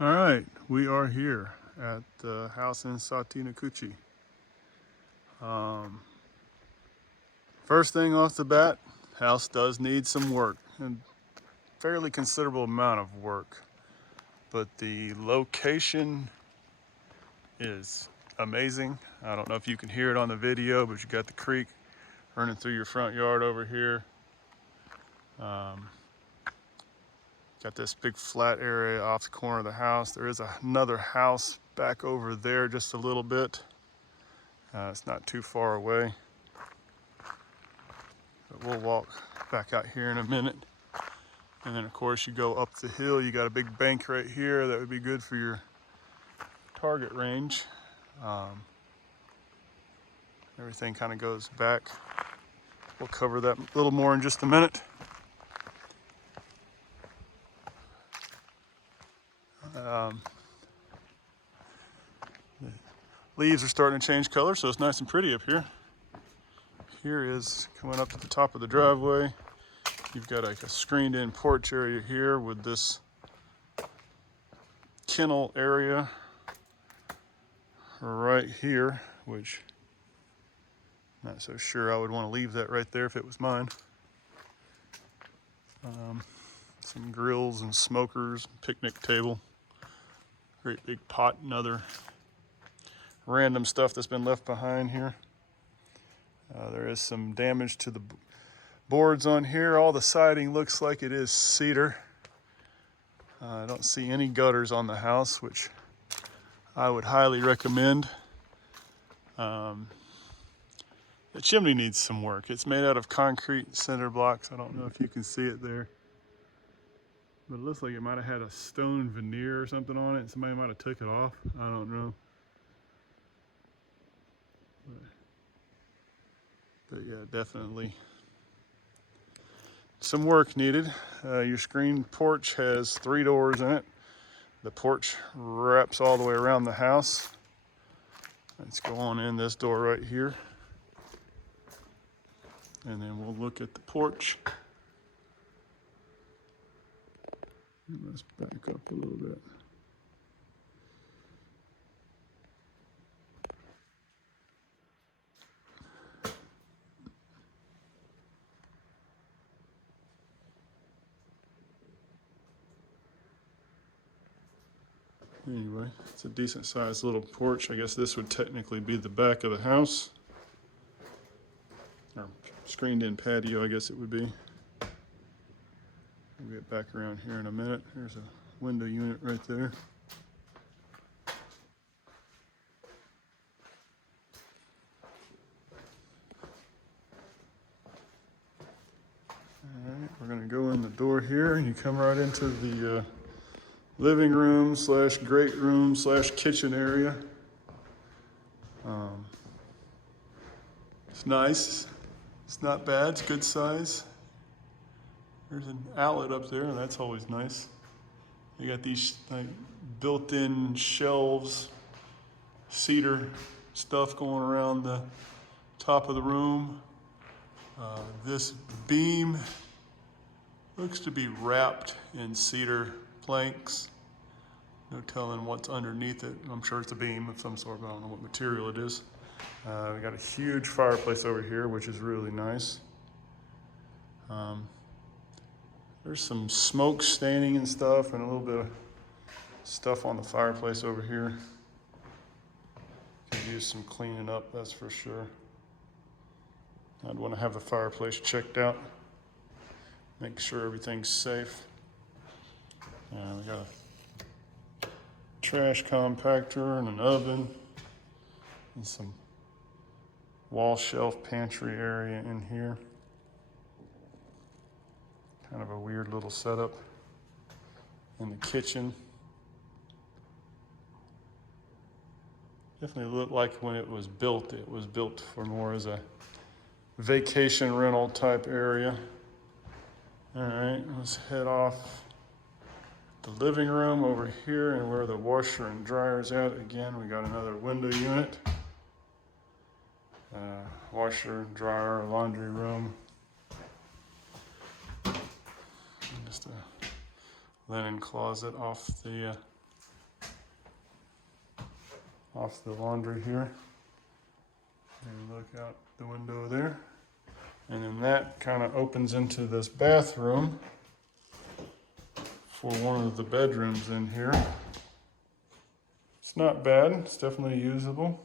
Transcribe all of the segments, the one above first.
All right, we are here at the house in Sautee Nacoochee. First thing off the bat, house does need some work, and fairly considerable amount of work, but the location is amazing. I don't know if you can hear it on the video, but you got the creek running through your front yard over here. Got this big flat area off the corner of the house. There is another house back over there just a little bit. It's not too far away. But we'll walk back out here in a minute. And then of course you go up the hill, you got a big bank right here that would be good for your target range. Everything kind of goes back. We'll cover that a little more in just a minute. The leaves are starting to change color, so it's nice and pretty up here. Here is coming up to the top of the driveway. You've got like a screened in porch area here with this kennel area right here, which I'm not so sure I would want to leave that right there if it was mine. Some grills and smokers, picnic table, great big pot and other random stuff that's been left behind here. There is some damage to the boards on here. All the siding looks like it is cedar. I don't see any gutters on the house, which I would highly recommend. The chimney needs some work. It's made out of concrete cinder blocks. I don't know if you can see it there, but it looks like it might have had a stone veneer or something on it. Somebody might have took it off. I don't know. But yeah, definitely some work needed. Your screened porch has 3 doors in it. The porch wraps all the way around the house. Let's go on in this door right here. And then we'll look at the porch. Let's back up a little bit. Anyway, it's a decent sized little porch. I guess this would technically be the back of the house. Or screened in patio, I guess it would be. We'll get back around here in a minute. There's a window unit right there. Alright, we're going to go in the door here and you come right into the living room slash great room slash kitchen area. It's nice. It's not bad. It's good size. There's an outlet up there, and that's always nice. They got these like built-in shelves, cedar stuff going around the top of the room. This beam looks to be wrapped in cedar planks. No telling what's underneath it. I'm sure it's a beam of some sort, but I don't know what material it is. We got a huge fireplace over here, which is really nice. There's some smoke staining and stuff, and a little bit of stuff on the fireplace over here. Could use some cleaning up, that's for sure. I'd want to have the fireplace checked out, make sure everything's safe. We got a trash compactor and an oven and some wall shelf pantry area in here. Kind of a weird little setup in the kitchen. Definitely looked like when it was built for more as a vacation rental type area. All right, let's head off the living room over here and where the washer and dryer is at. Again, we got another window unit. Washer, dryer, laundry room. Just a linen closet off the off the laundry here. And look out the window there. And then that kind of opens into this bathroom for one of the bedrooms in here. It's not bad, it's definitely usable.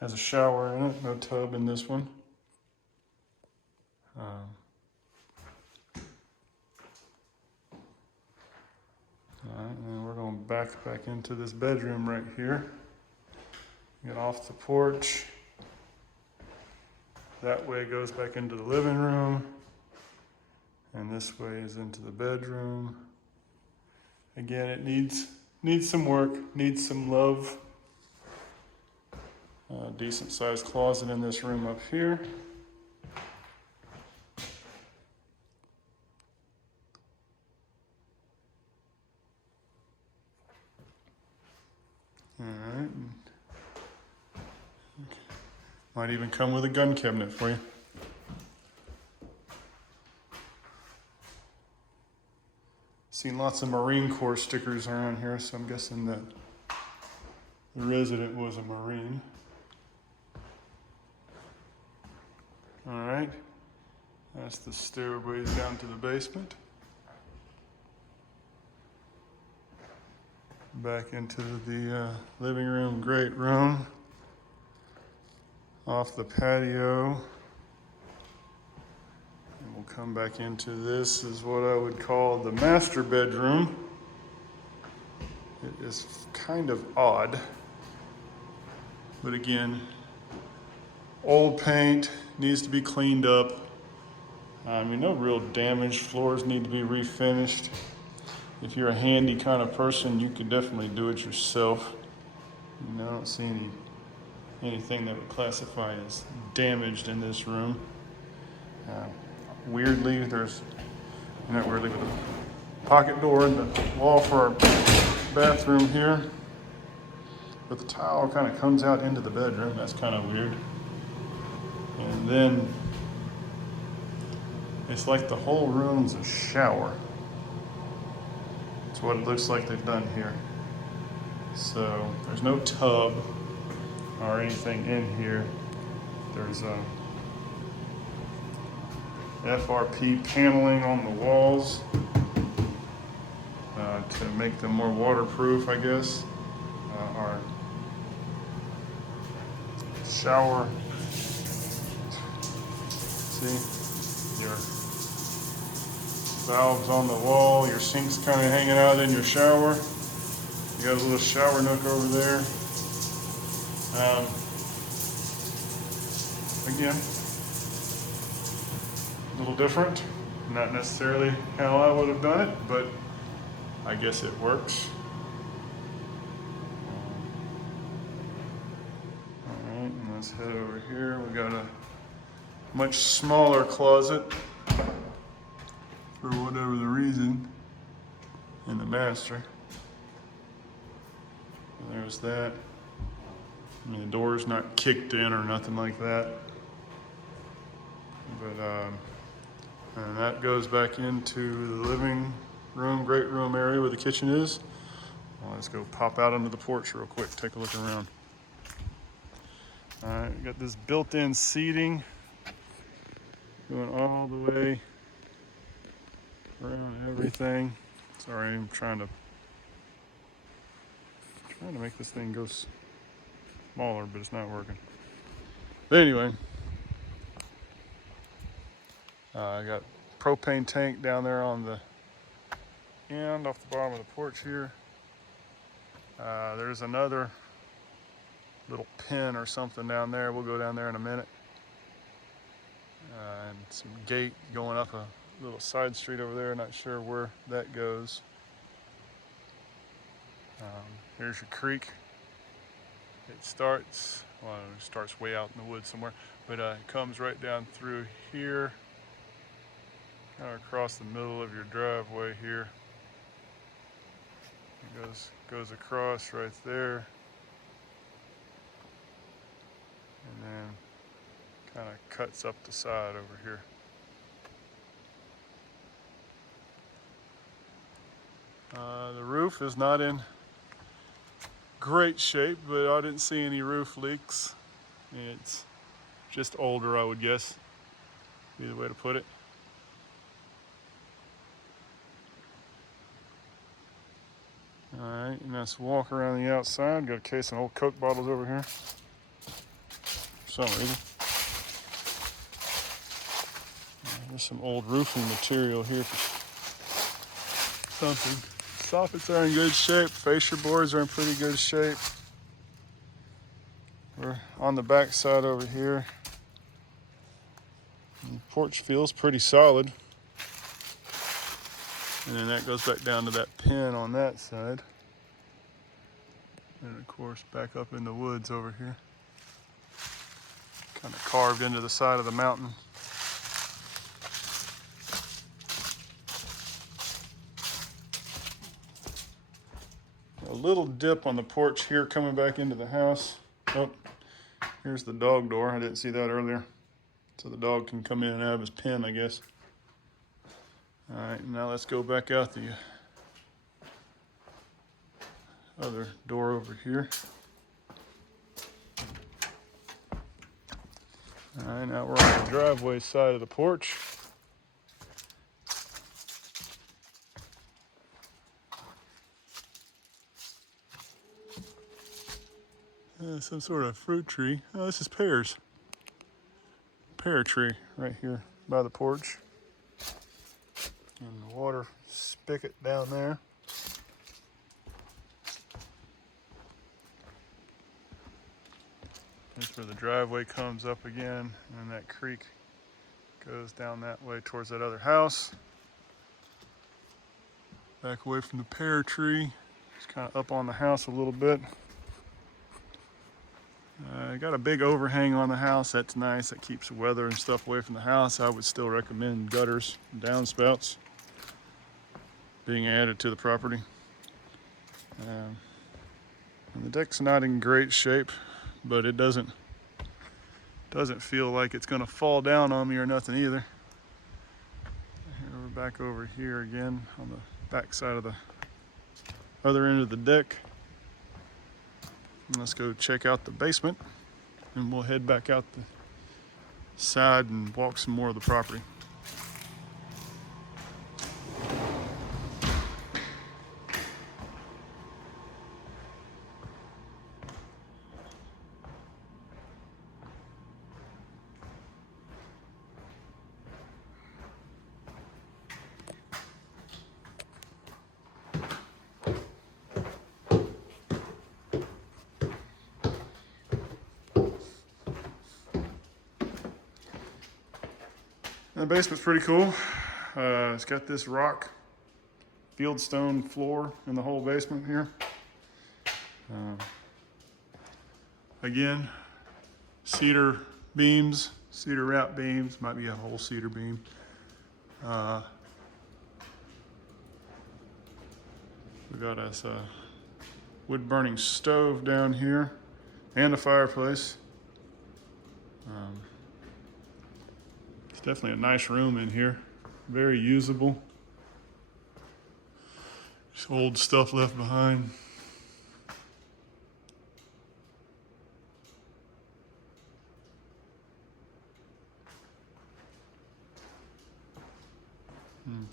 Has a shower in it, no tub in this one. Alright, and then we're going back into this bedroom right here. Get off the porch. That way goes back into the living room. And this way is into the bedroom. Again, it needs some work, needs some love. Decent sized closet in this room up here. Alright. Might even come with a gun cabinet for you. Seen lots of Marine Corps stickers around here, so I'm guessing that the resident was a Marine. Alright, that's the stairways down to the basement. Back into the living room, great room. Off the patio. And we'll come back into this is what I would call the master bedroom. It is kind of odd. But again, old paint, needs to be cleaned up. I mean, no real damage. Floors need to be refinished. If you're a handy kind of person, you could definitely do it yourself. I don't see anything that would classify as damaged in this room. Weirdly, there's, not weirdly, but a pocket door in the wall for our bathroom here. But the tile kind of comes out into the bedroom. That's kind of weird. And then it's like the whole room's a shower. That's what it looks like they've done here. So there's no tub or anything in here. There's a FRP paneling on the walls to make them more waterproof, I guess. Our shower, see, your valves on the wall, your sink's kind of hanging out in your shower. You got a little shower nook over there. Again, a little different. Not necessarily how I would have done it, but I guess it works. All right, and let's head over here. We got a much smaller closet for whatever the reason in the master. And there's that. I mean, the door's not kicked in or nothing like that. But and that goes back into the living room, great room area where the kitchen is. Well, let's go pop out onto the porch real quick, take a look around. All right, we got this built-in seating going all the way around everything. Sorry, I'm trying to make this thing go smaller, but it's not working. But anyway, I got propane tank down there on the end off the bottom of the porch here. There's another little pin or something down there. We'll go down there in a minute. And some gate going up a little side street over there. Not sure where that goes. Here's your creek. It starts way out in the woods somewhere, but it comes right down through here, kind of across the middle of your driveway here. It goes across right there, and then kind of cuts up the side over here. The roof is not in great shape, but I didn't see any roof leaks. It's just older, I would guess, be the way to put it. All right, and let's walk around the outside. Got a case of old Coke bottles over here for some reason. There's some old roofing material here for something. Soffits are in good shape. Fascia boards are in pretty good shape. We're on the back side over here. And the porch feels pretty solid. And then that goes back down to that pin on that side. And of course, back up in the woods over here. Kind of carved into the side of the mountain. A little dip on the porch here coming back into the house. Oh, here's the dog door. I didn't see that earlier. So the dog can come in and out of his pen, I guess. All right, now let's go back out the other door over here. All right, now we're on the driveway side of the porch. Some sort of fruit tree. Oh, this is pears. Pear tree right here by the porch. And the water spigot down there. That's where the driveway comes up again, and that creek goes down that way towards that other house. Back away from the pear tree. Just kind of up on the house a little bit. Got a big overhang on the house. That's nice. That keeps the weather and stuff away from the house. I would still recommend gutters and downspouts being added to the property. And the deck's not in great shape, but it doesn't feel like it's going to fall down on me or nothing either. Here we're back over here again on the back side of the other end of the deck. And let's go check out the basement, and we'll head back out the side and walk some more of the property. The basement's pretty cool. It's got this rock fieldstone floor in the whole basement here. Again, cedar beams, cedar wrap beams, might be a whole cedar beam. We got us a wood burning stove down here and a fireplace. It's definitely a nice room in here, very usable. Just old stuff left behind.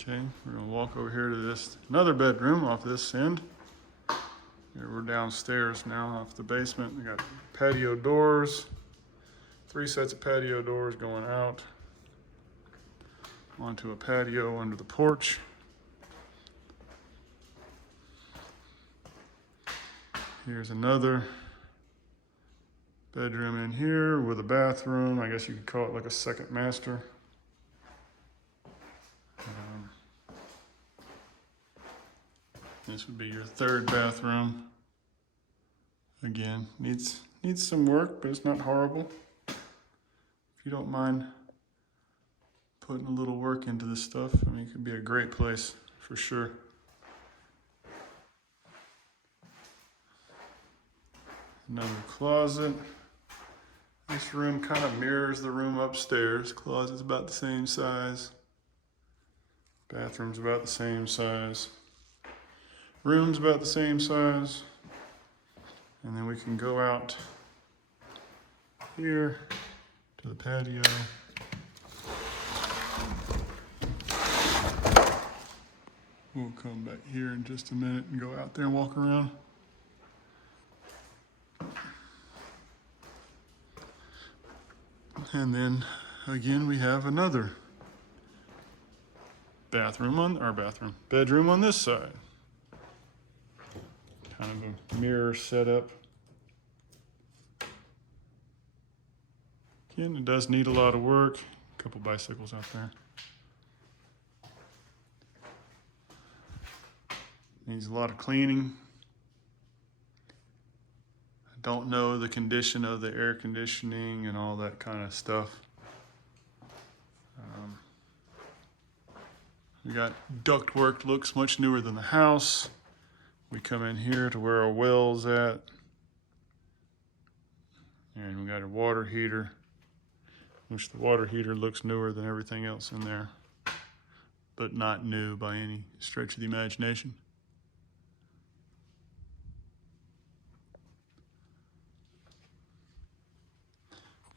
Okay, we're gonna walk over here to this another bedroom off this end. Here we're downstairs now off the basement. We got patio doors, 3 sets of patio doors going out onto a patio under the porch. Here's another bedroom in here with a bathroom. I guess you could call it like a second master. This would be your third bathroom. Again, needs some work, but it's not horrible. If you don't mind putting a little work into this stuff, I mean, it could be a great place for sure. Another closet. This room kind of mirrors the room upstairs. Closet's about the same size. Bathroom's about the same size. Room's about the same size. And then we can go out here to the patio. We'll come back here in just a minute and go out there and walk around. And then again, we have another bedroom on this side. Kind of a mirror setup. Again, it does need a lot of work. A couple bicycles out there. Needs a lot of cleaning. I don't know the condition of the air conditioning and all that kind of stuff. We got ductwork, looks much newer than the house. We come in here to where our well's at. And we got a water heater, which the water heater looks newer than everything else in there, but not new by any stretch of the imagination.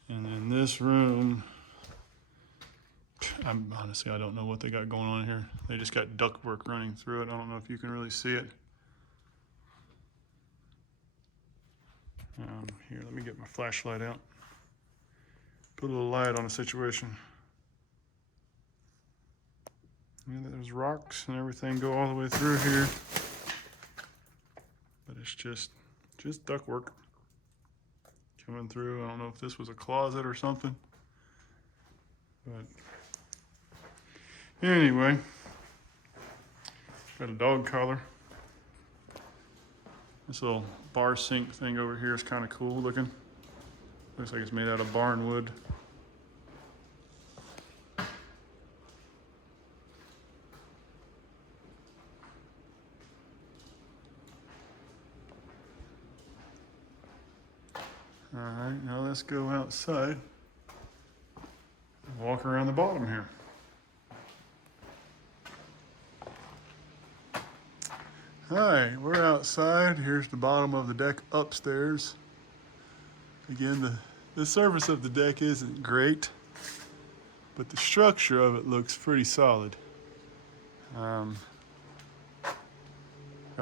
And in this room, honestly, I don't know what they got going on here. They just got ductwork running through it. I don't know if you can really see it. Here, let me get my flashlight out. Put a little light on the situation. And there's rocks and everything go all the way through here. But it's just ductwork coming through. I don't know if this was a closet or something. But anyway, got a dog collar. This little bar sink thing over here is kind of cool looking. Looks like it's made out of barn wood. All right, now let's go outside and walk around the bottom here. Hi, we're outside. Here's the bottom of the deck upstairs. Again, the surface of the deck isn't great, but the structure of it looks pretty solid. Got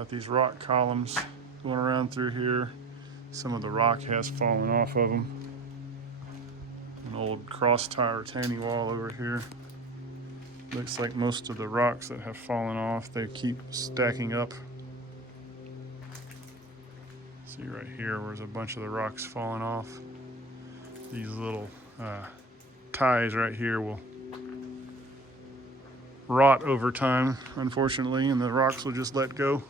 these rock columns going around through here. Some of the rock has fallen off of them. An old cross tie retaining wall over here. Looks like most of the rocks that have fallen off, they keep stacking up. See right here where's a bunch of the rocks falling off. These little ties right here will rot over time, unfortunately, and the rocks will just let go.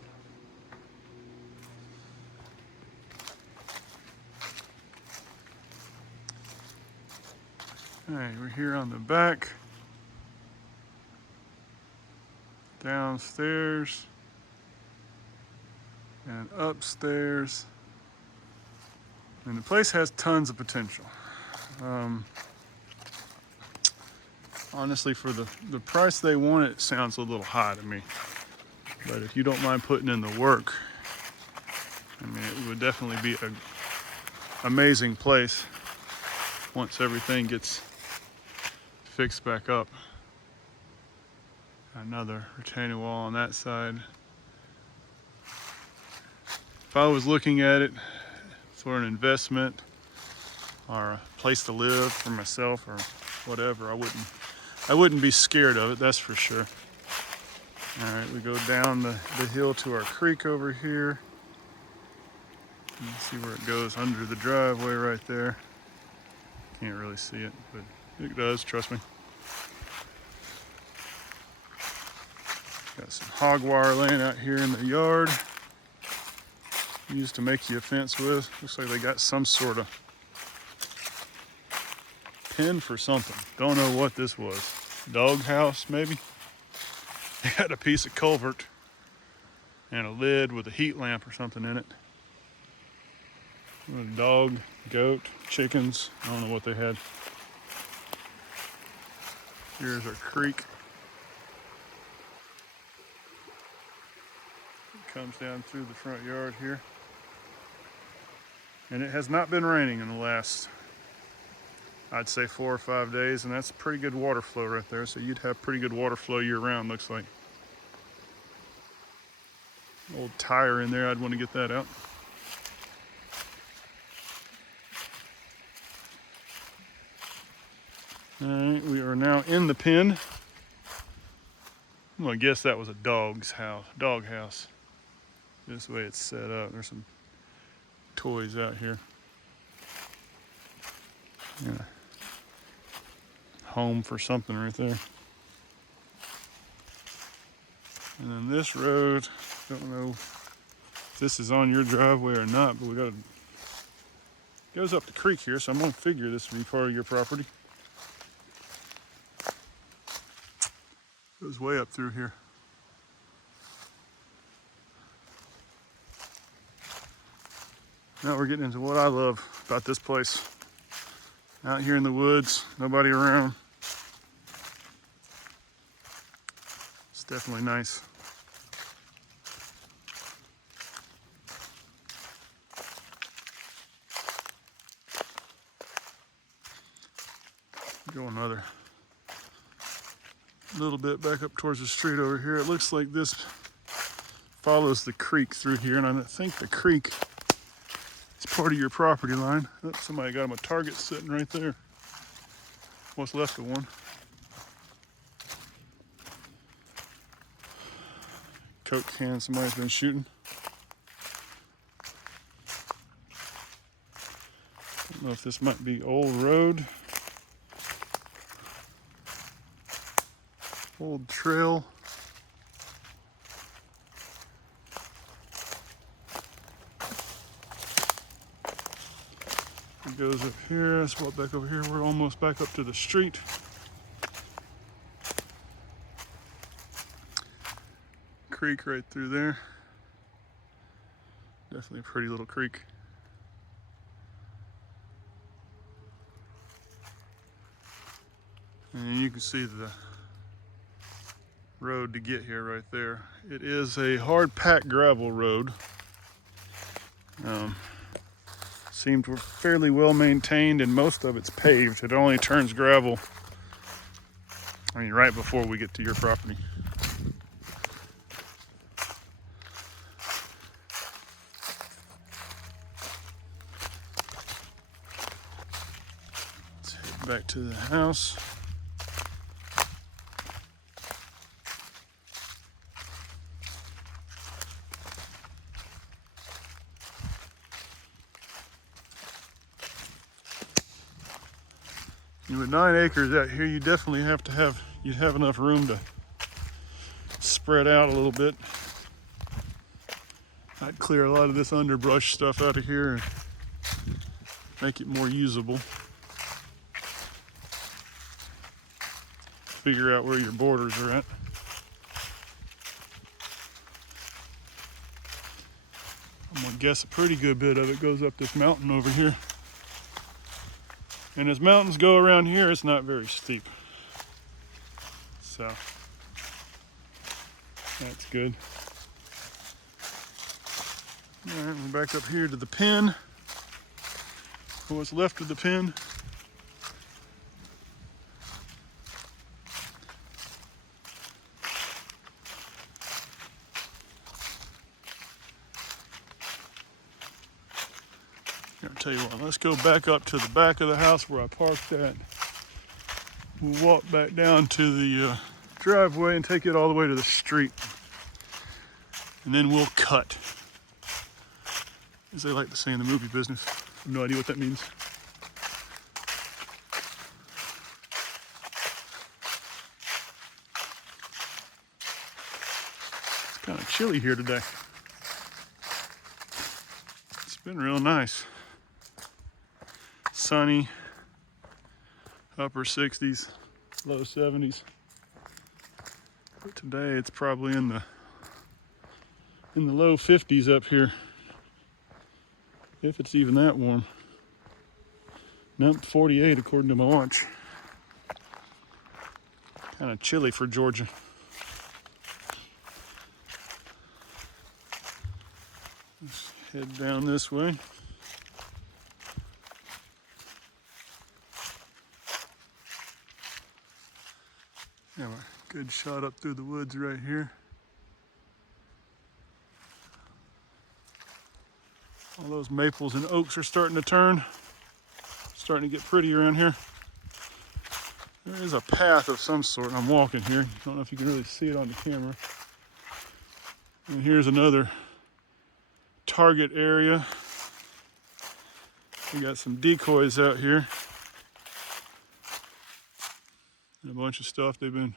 Alright, we're here on the back. Downstairs. And upstairs. And the place has tons of potential. Honestly, for the price they want, it sounds a little high to me. But if you don't mind putting in the work, I mean, it would definitely be an amazing place once everything gets fixed back up. Another retaining wall on that side. If I was looking at it for an investment or a place to live for myself or whatever, I wouldn't be scared of it, that's for sure. All right, we go down the hill to our creek over here. You can see where it goes under the driveway right there. Can't really see it, but it does, trust me. Got some hog wire laying out here in the yard. Used to make you a fence with. Looks like they got some sort of pin for something. Don't know what this was. Dog house, maybe? They had a piece of culvert and a lid with a heat lamp or something in it. With a dog, goat, chickens. I don't know what they had. Here's our creek. It comes down through the front yard here. And it has not been raining in the last, I'd say 4 or 5 days, and that's pretty good water flow right there. So you'd have pretty good water flow year round, looks like. Old tire in there, I'd want to get that out. All right, we are now in the pen. I'm gonna guess that was a dog house. This way it's set up. There's some toys out here. Yeah. Home for something right there. And then this road, don't know if this is on your driveway or not, but goes up the creek here, so I'm gonna figure this to be part of your property. Goes way up through here. Now we're getting into what I love about this place. Out here in the woods, nobody around. It's definitely nice. Go another little bit back up towards the street over here. It looks like this follows the creek through here, and I think the creek is part of your property line. Oh, somebody got him a target sitting right there. What's left of one. Coke can somebody's been shooting. Don't know if this might be old road. Old trail. It goes up here. Let's walk back over here. We're almost back up to the street. Creek right through there. Definitely a pretty little creek. And you can see the road to get here right there. It is a hard packed gravel road. Seems fairly well maintained, and most of it's paved. It only turns gravel, right before we get to your property. Let's head back to the house. With 9 acres out here, you definitely you'd have enough room to spread out a little bit. I'd clear a lot of this underbrush stuff out of here and make it more usable. Figure out where your borders are at. I'm gonna guess a pretty good bit of it goes up this mountain over here. And as mountains go around here, it's not very steep. So, that's good. All right, we're back up here to the pen. What's left of the pen. I'll tell you what, let's go back up to the back of the house where I parked at. We'll walk back down to the driveway and take it all the way to the street. And then we'll cut. As they like to say in the movie business. I have no idea what that means. It's kind of chilly here today. It's been real nice. Sunny, upper 60s, low 70s. But today it's probably in the low 50s up here, if it's even that warm. Nope, 48 according to my watch. Kind of chilly for Georgia. Let's head down this way. Good shot up through the woods right here. All those maples and oaks are starting to turn. Starting to get pretty around here. There is a path of some sort. I'm walking here. I don't know if you can really see it on the camera. And here's another target area. We got some decoys out here. And a bunch of stuff they've been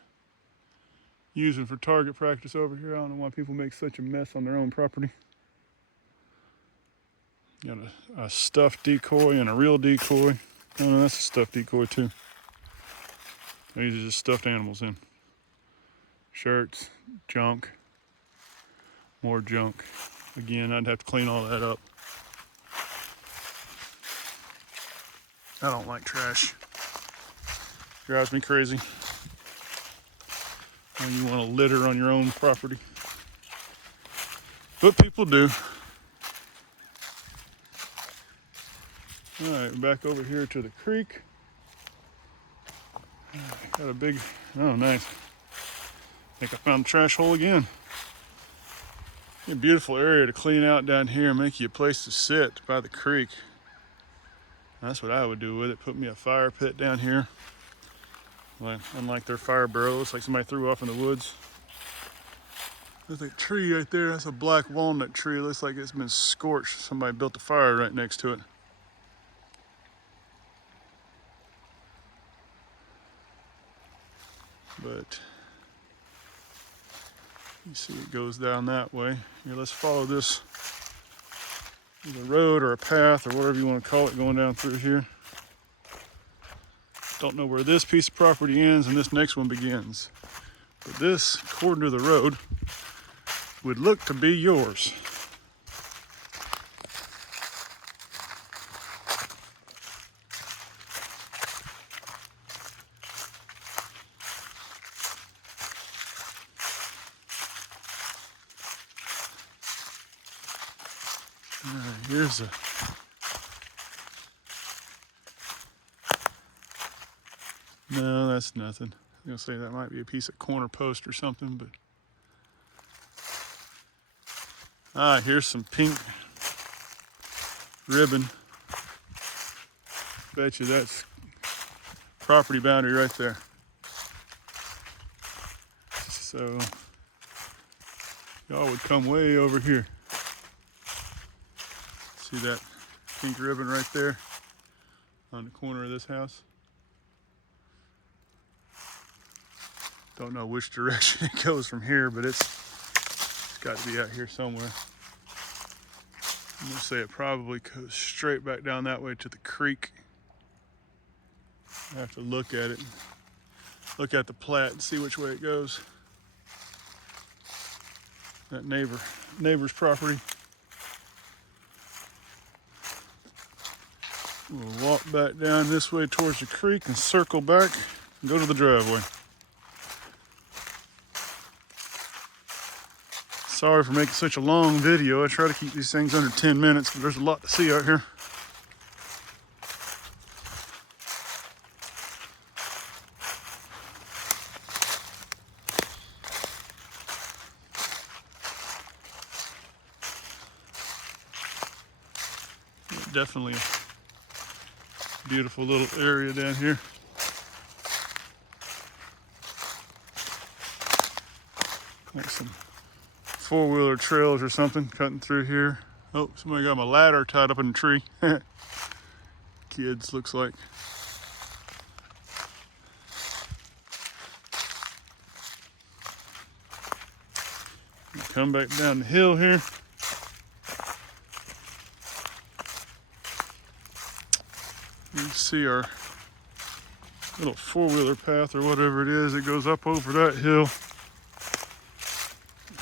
using for target practice over here. I don't know why people make such a mess on their own property. Got a stuffed decoy and a real decoy. Oh no, that's a stuffed decoy too. These are just stuffed animals in. Shirts, junk, more junk. Again, I'd have to clean all that up. I don't like trash. Drives me crazy. When you want to litter on your own property. But people do. All right, back over here to the creek. Got a big, oh nice. I think I found the trash hole again. A beautiful area to clean out down here and make you a place to sit by the creek. That's what I would do with it. Put me a fire pit down here. Well, unlike their fire barrel, looks like somebody threw off in the woods. There's a tree right there. That's a black walnut tree. It looks like it's been scorched. Somebody built a fire right next to it. But you see it goes down that way. Here, let's follow this. There's a road or a path or whatever you want to call it going down through here. Don't know where this piece of property ends and this next one begins. But this, according to the road, would look to be yours. Here's a no, that's nothing. I was gonna say that might be a piece of corner post or something, but here's some pink ribbon. Bet you that's property boundary right there. So y'all would come way over here. See that pink ribbon right there on the corner of this house? Don't know which direction it goes from here, but it's got to be out here somewhere. I'm gonna say it probably goes straight back down that way to the creek. I have to look at it, look at the plat and see which way it goes. That neighbor's property. We'll walk back down this way towards the creek and circle back and go to the driveway. Sorry for making such a long video. I try to keep these things under 10 minutes, but there's a lot to see out here. Definitely a beautiful little area down here. Like some four-wheeler trails or something cutting through here. Oh, somebody got my ladder tied up in a tree. Kids, looks like. Come back down the hill here. You can see our little four-wheeler path or whatever it is. It goes up over that hill.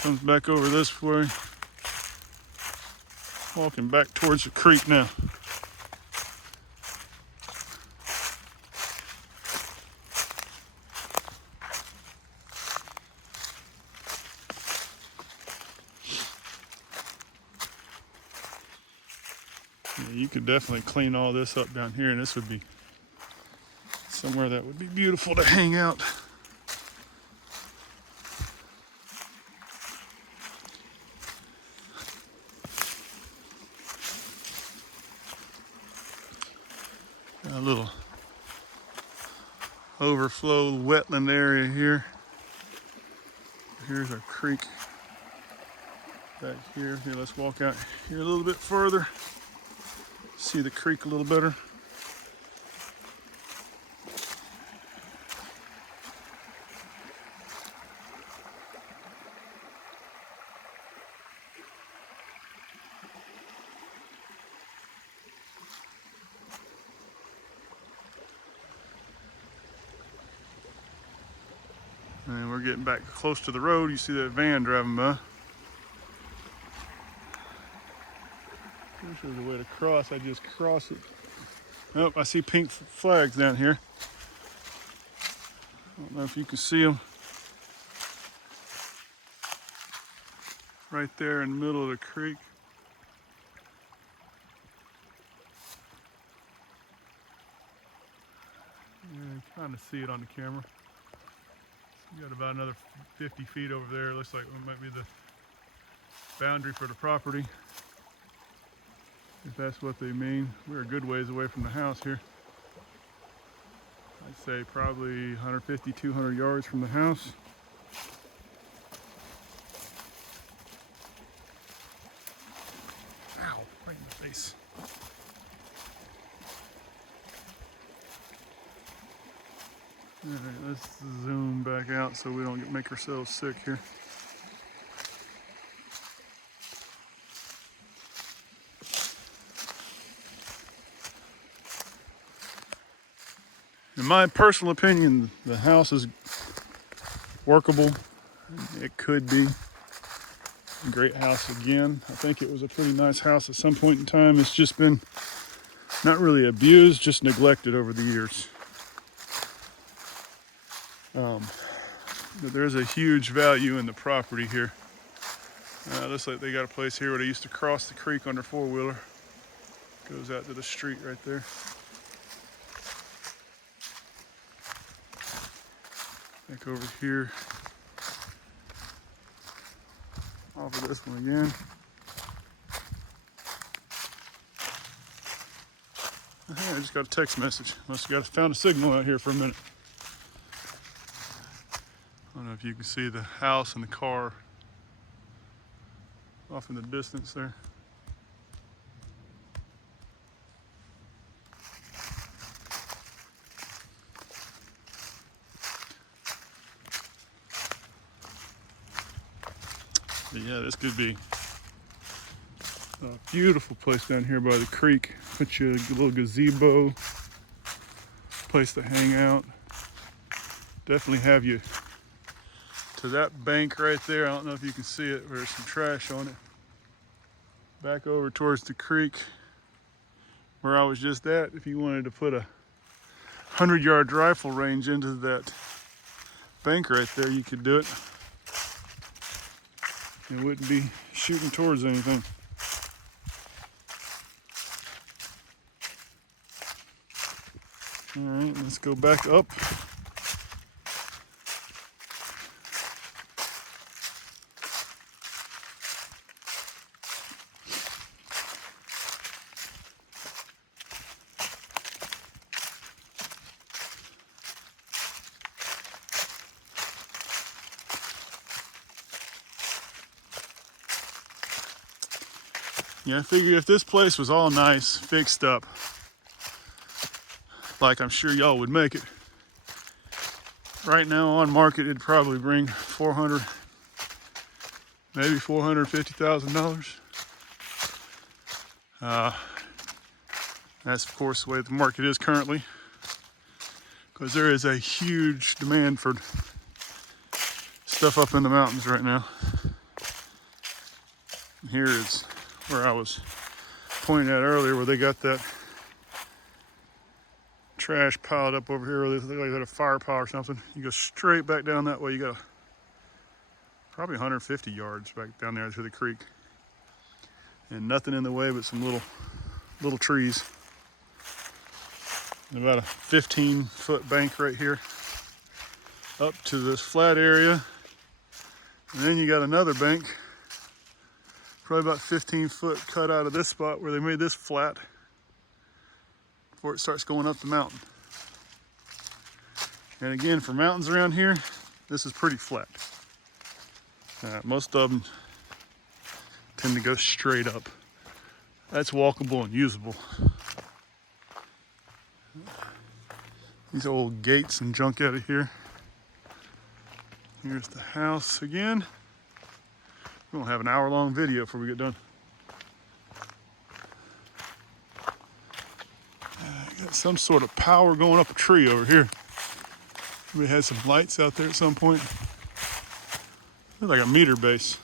Comes back over this way. Walking back towards the creek now. Yeah, you could definitely clean all this up down here, and this would be somewhere that would be beautiful to hang out. A little overflow wetland area here. Here's our creek back here. Here, let's walk out here a little bit further. See the creek a little better. And we're getting back close to the road. You see that van driving by. Wish there was a way to cross. I just cross it. Oh, I see pink flags down here. I don't know if you can see them. Right there in the middle of the creek. Yeah, you kind of see it on the camera. You got about another 50 feet over there. Looks like it might be the boundary for the property, if that's what they mean. We're a good ways away from the house here. I'd say probably 150, 200 yards from the house. Ow, right in the face. All right, let's zoom back out so we don't make ourselves sick here. In my personal opinion, the house is workable. It could be a great house again. I think it was a pretty nice house at some point in time. It's just been not really abused, just neglected over the years. But there's a huge value in the property here. Looks like they got a place here where they used to cross the creek on their four-wheeler. Goes out to the street right there. Back over here. Off of this one again. Hey, I just got a text message. Must have found a signal out here for a minute. I don't know if you can see the house and the car off in the distance there. But yeah, this could be a beautiful place down here by the creek. Put you a little gazebo, place to hang out. Definitely have you to that bank right there. I don't know if you can see it, there's some trash on it. Back over towards the creek where I was just at. If you wanted to put a 100-yard rifle range into that bank right there, you could do it. It wouldn't be shooting towards anything. All right, let's go back up. Yeah, I figured if this place was all nice, fixed up, like I'm sure y'all would make it, right now on market it'd probably bring $400,000, maybe $450,000. That's of course the way the market is currently, because there is a huge demand for stuff up in the mountains right now. And here is where I was pointing at earlier, where they got that trash piled up over here, where they look like they had a fire pile or something. You go straight back down that way, you got probably 150 yards back down there to the creek, and nothing in the way but some little trees, and about a 15-foot bank right here up to this flat area, and then you got another bank probably about 15 foot cut out of this spot where they made this flat, before it starts going up the mountain. And again, for mountains around here, this is pretty flat. Most of them tend to go straight up. That's walkable and usable. These old gates and junk out of here. Here's the house again. We're gonna have an hour-long video before we get done. Got some sort of power going up a tree over here. We had some lights out there at some point. Looks like a meter base.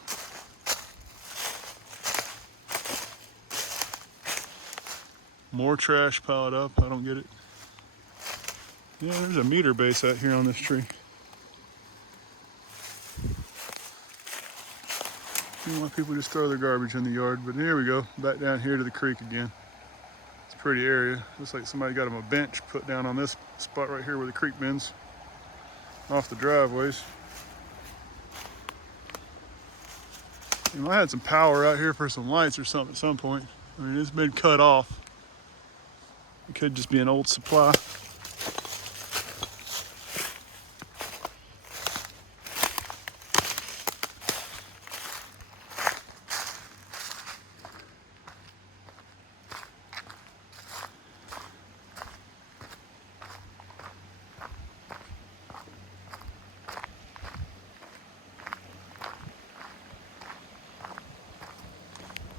More trash piled up. I don't get it. Yeah, there's a meter base out here on this tree. I don't want people to just throw their garbage in the yard, but here we go. Back down here to the creek again. It's a pretty area. Looks like somebody got them a bench put down on this spot right here where the creek bends off the driveways. You know, I had some power out here for some lights or something at some point. I mean, it's been cut off. It could just be an old supply.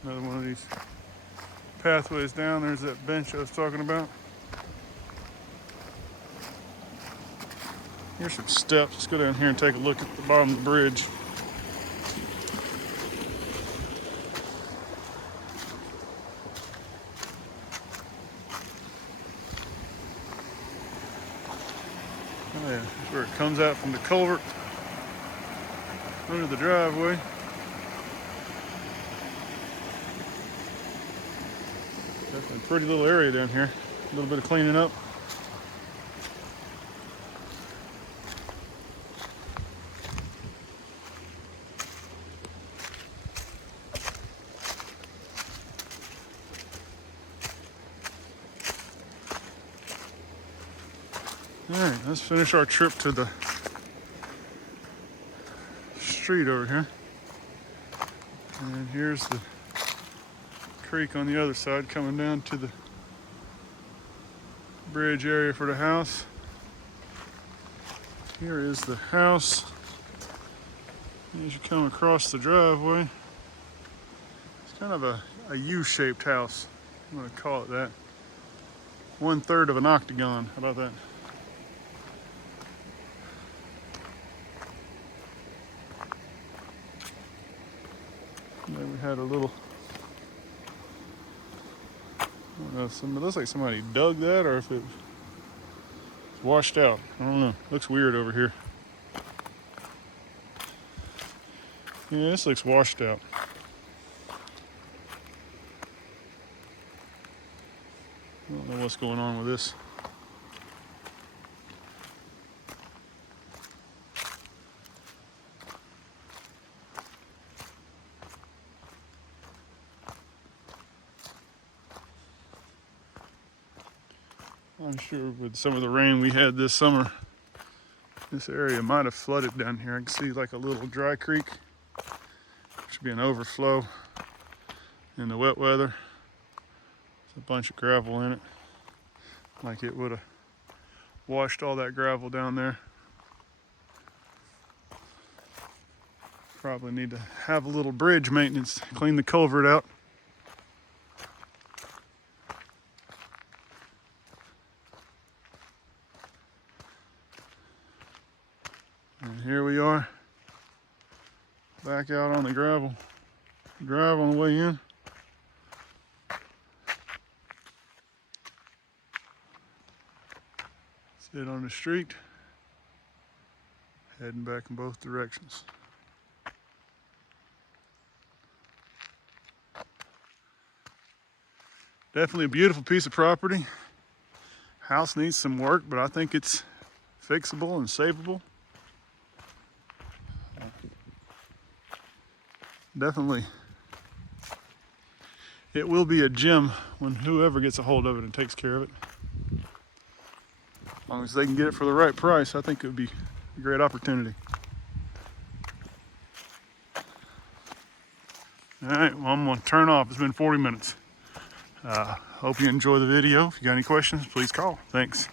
Another one of these pathways down. There's that bench I was talking about. Here's some steps. Let's go down here and take a look at the bottom of the bridge. Oh yeah, that's where it comes out from the culvert under the driveway. Definitely a pretty little area down here. A little bit of cleaning up. All right, let's finish our trip to the street over here. And here's the creek on the other side coming down to the bridge area for the house. Here is the house. As you come across the driveway, it's kind of a U-shaped house. I'm going to call it that. 1/3 of an octagon. How about that? And then we had a little, I don't know, it looks like somebody dug that or if it was washed out. I don't know. Looks weird over here. Yeah, this looks washed out. I don't know what's going on with this. I'm sure with some of the rain we had this summer, this area might have flooded down here. I can see like a little dry creek. Should be an overflow in the wet weather. There's a bunch of gravel in it. Like it would have washed all that gravel down there. Probably need to have a little bridge maintenance, clean the culvert out. And here we are, back out on the gravel drive on the way in. Sit on the street, heading back in both directions. Definitely a beautiful piece of property. House needs some work, but I think it's fixable and savable. Definitely, it will be a gem when whoever gets a hold of it and takes care of it. As long as they can get it for the right price, I think it would be a great opportunity. All right, well, I'm gonna turn off. It's been 40 minutes. Hope you enjoy the video. If you got any questions, please call. Thanks.